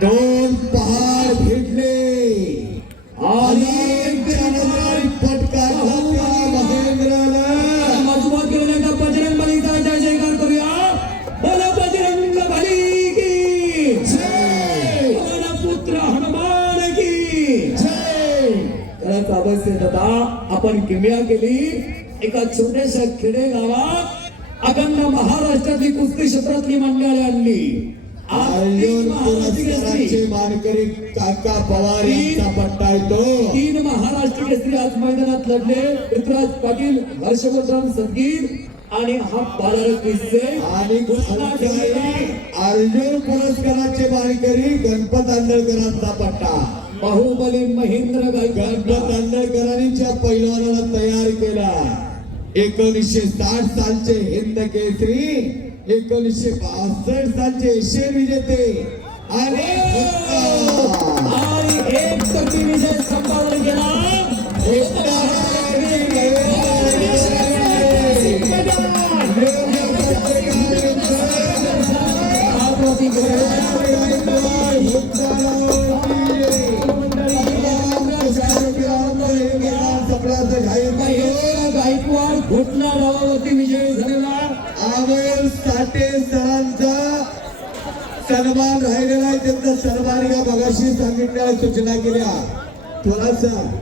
दोन पहाड भेटले आणि करूया. दादा आपण किमया केली. एका छोट्याशा खेडे गावात अखंड महाराष्ट्रातली कुस्ती क्षेत्रातली मंडळी आणली. मानकरी काका पवार यांचा पट्टा येतो. तीन महाराष्ट्र केसरी आज मैदानात लढले. पृथ्वीराज पाटील हर्षवर्धन सदगीर आणि हा बालारथ आणि अर्जुन पुरस्काराचे मानकरी गणपत आंदळकरांचा पट्टा. बाहुबली महेंद्र गणपत आंदळकरांनी ज्या पैलवानाला तयार केला. एकोणीसशे साठ सालचे हिंद केसरी एकोणीसशे बासष्ट सालचे एशियन विजेते. आणि आणि एक टक्के विजय संपादन केला. गायकवाड घोटला डावावरती विजयी झालेला आमोल साठे सरांचा सन्मान राहिलेला आहे. त्यांचा सन्मान या मगाशी सांगितल्या सूचना केल्या. थोडासा